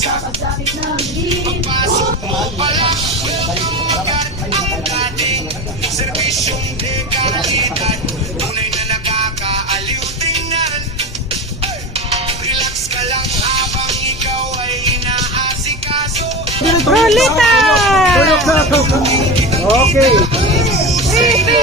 Pagpasok mo pala, welcome agad ang dating serbisyong de kalidad. Tunay na nakakaaliw tingnan. Relax ka lang habang ikaw ay inaasikaso. Rolita! Okay. Baby!